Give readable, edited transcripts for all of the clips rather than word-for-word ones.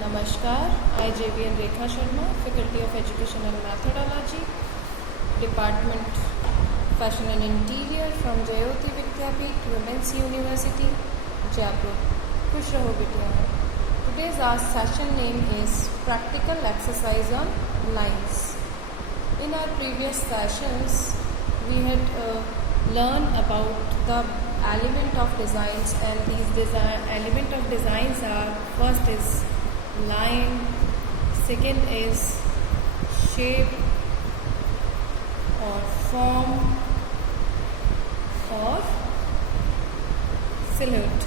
Namaskar, I JVN Rekha Sharma, Faculty of Education and Methodology, Department Fashion and Interior from Jayoti Vidyapeeth, Women's University, Jaipur. खुश रहो बेटियाँ. Today's our session name is Practical Exercise on Lines. In our previous sessions, we had learned about the element of designs, and these element of designs are: first is line, second is shape or form or silhouette,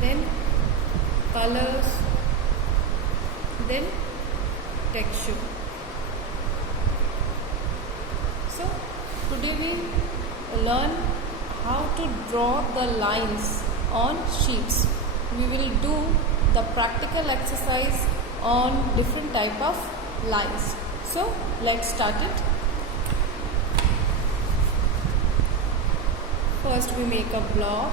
then colors, then texture. So today we learn how to draw the lines on sheets. We will do the practical exercise on different type of lines. So let's start it. First we make a block.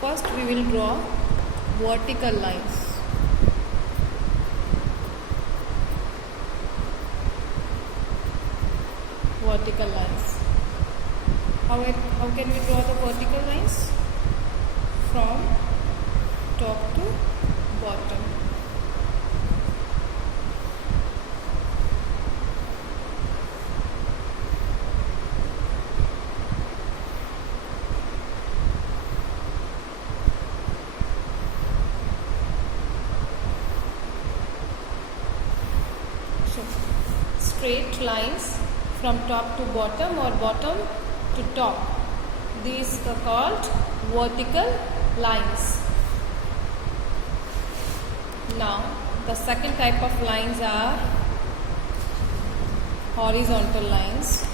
First we will draw vertical lines. Vertical lines. How can we draw the vertical lines? From top to bottom. Straight lines from top to bottom or bottom to top. These are called vertical lines. Now the second type of lines are horizontal lines.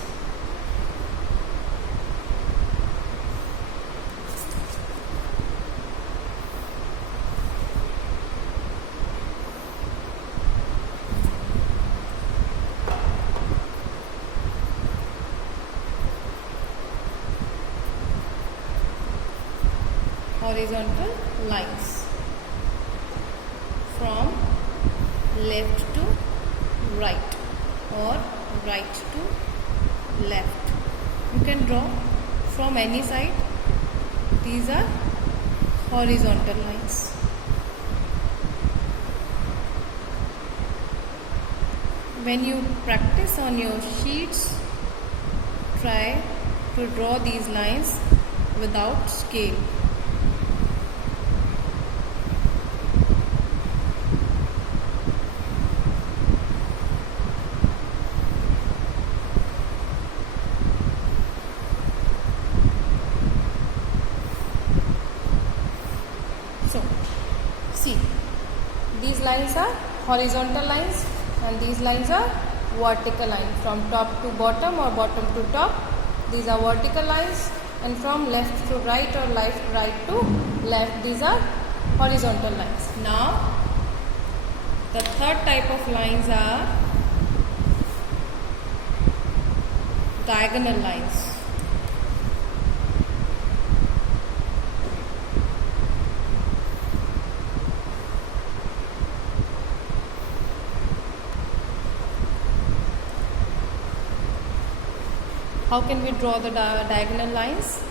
Horizontal lines from left to right or right to left. You can draw from any side. These are horizontal lines. When you practice on your sheets, try to draw these lines without scale. So, see, these lines are horizontal lines and these lines are vertical lines. From top to bottom or bottom to top, these are vertical lines, and from left to right or right to left, these are horizontal lines. Now, the third type of lines are diagonal lines. How can we draw the diagonal lines?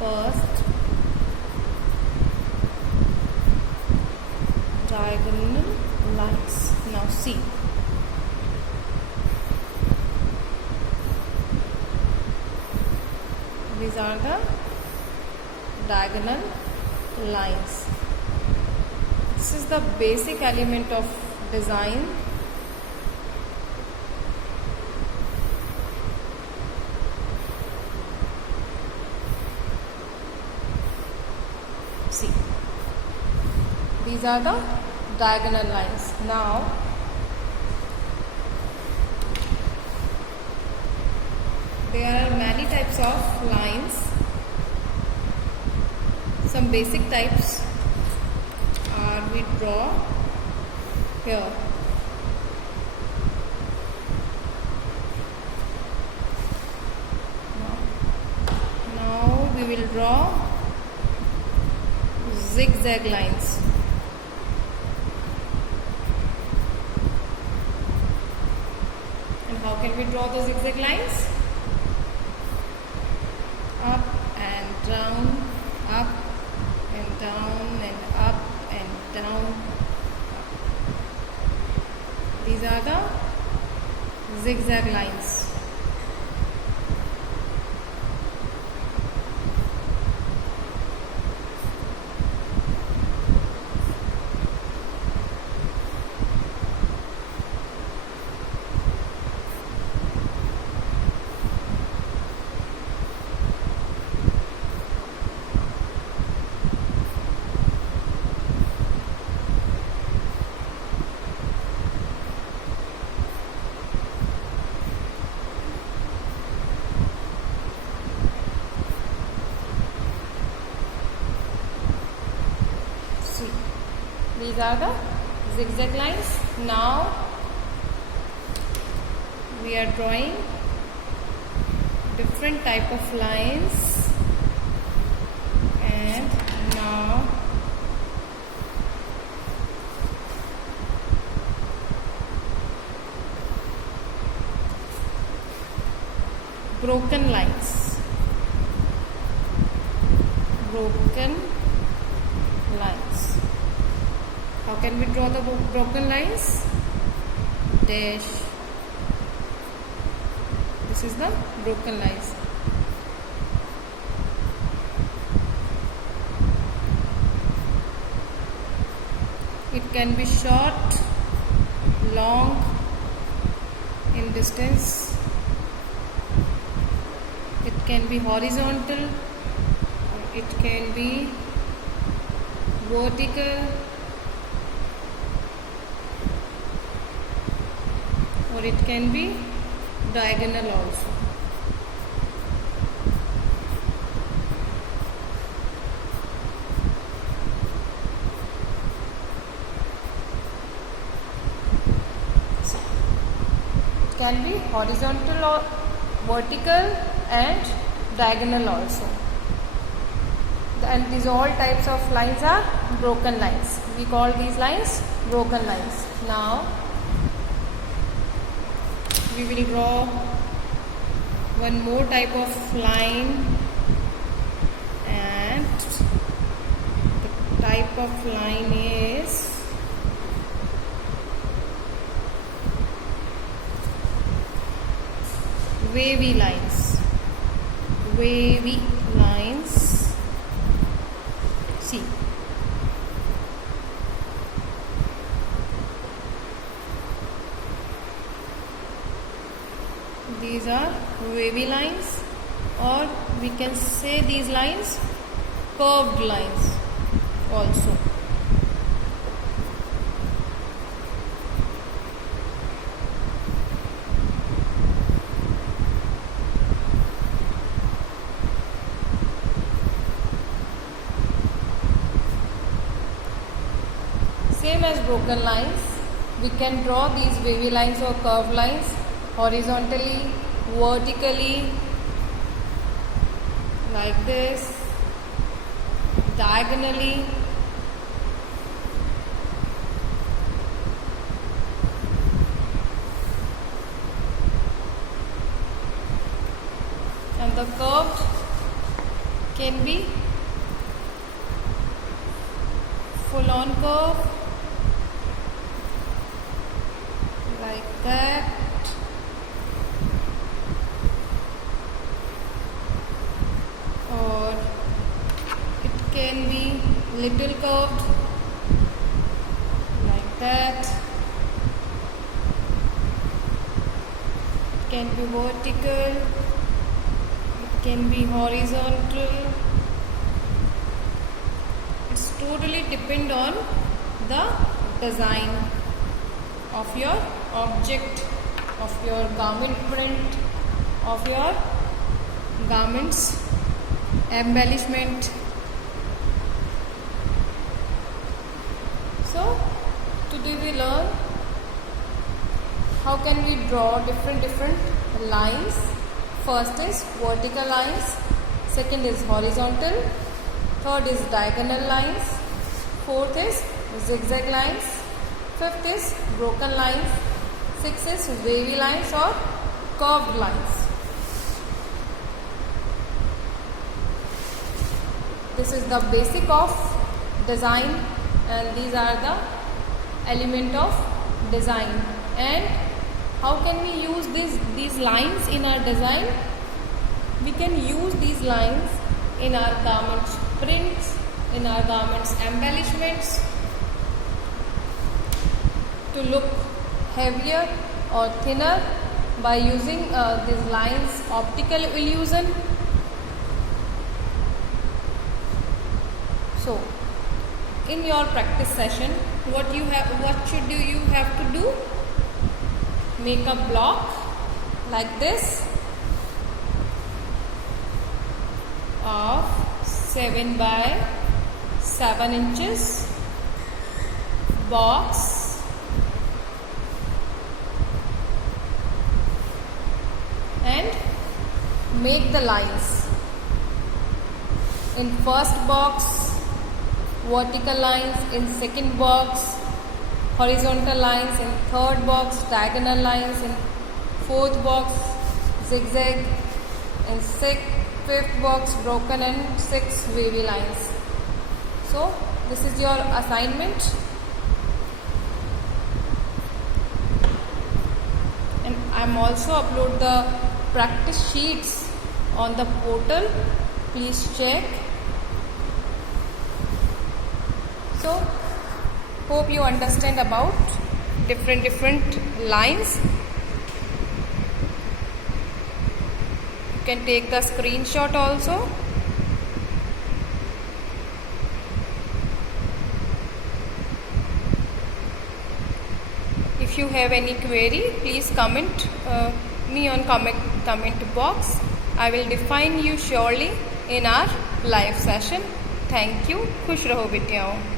First, diagonal lines. Now see. These are the diagonal lines. This is the basic element of design. See, these are the diagonal lines. Now There are many types of lines. Some basic types are we draw here. Now we will draw zigzag lines. And how can we draw the zigzag lines? Up and down, up and down, and up and down. These are the zigzag lines. These are the zigzag lines. Now we are drawing different type of lines, and now broken lines. Broken lines. How can we draw the broken lines? Dash. This is the broken lines. It can be short, long in distance. It can be horizontal, or it can be vertical, or it can be diagonal also. It can be horizontal or vertical and diagonal also. And these all types of lines are broken lines. We call these lines broken lines. Now we will draw one more type of line, and the type of line is wavy lines. Wavy lines. See. These are wavy lines, or we can say these lines curved lines also. Same as broken lines, we can draw these wavy lines or curved lines horizontally, vertically, like this, diagonally, and the curved can be full on curve, like that, or it can be little curved, like that. It can be vertical, it can be horizontal. It's totally depend on the design of your object, of your garment print, of your garments, embellishment. So today we learn how can we draw different lines. First is vertical lines, second is horizontal, third is diagonal lines, fourth is zigzag lines, fifth is broken lines, sixth is wavy lines or curved lines. This is the basic of design, and these are the element of design. And how can we use these lines in our design? We can use these lines in our garments prints, in our garments embellishments, to look heavier or thinner by using these lines optical illusion. So in your practice session, what should you have to do? Make a block like this of 7 by 7 inches box, and make the lines. In first box, vertical lines; in second box, horizontal lines; in third box, diagonal lines; in fourth box, zigzag; in fifth box, broken; and sixth, wavy lines. So this is your assignment, and I am also upload the practice sheets on the portal. Please check. So hope you understand about different lines. You can take the screenshot also. If you have any query, please comment me on comment box. I will define you surely in our live session. Thank you. खुश रहो बेटियाओं.